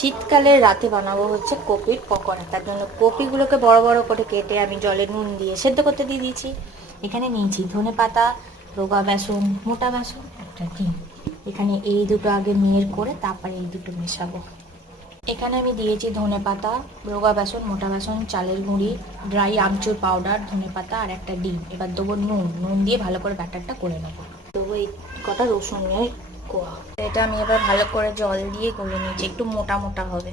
শীতকালে রাতে বানাবো হচ্ছে কপির পকোড়া। তার জন্য কপিগুলোকে বড় বড় করে কেটে আমি জলে নুন দিয়ে সেদ্ধ করতে দিয়ে দিয়েছি। এখানে নিয়েছি ধনে পাতা, রোগা বেসন, মোটা বেসন, একটা ডিম। এখানে এই দুটো আগে মেয়ের করে তারপরে এই দুটো মেশাবো। এখানে আমি দিয়েছি ধনে পাতা, রোগা বেসন, মোটা বেসন, চালের গুঁড়ি, ড্রাই আমচুর পাউডার, ধনে পাতা আর একটা ডিম। এবার দেবো নুন দিয়ে ভালো করে ব্যাটারটা করে নেবো। দেবো এই কটা রসুনের কোয়া। এটা আমি এবার ভালো করে জল দিয়ে গলে নিয়েছি, একটু মোটা মোটা হবে।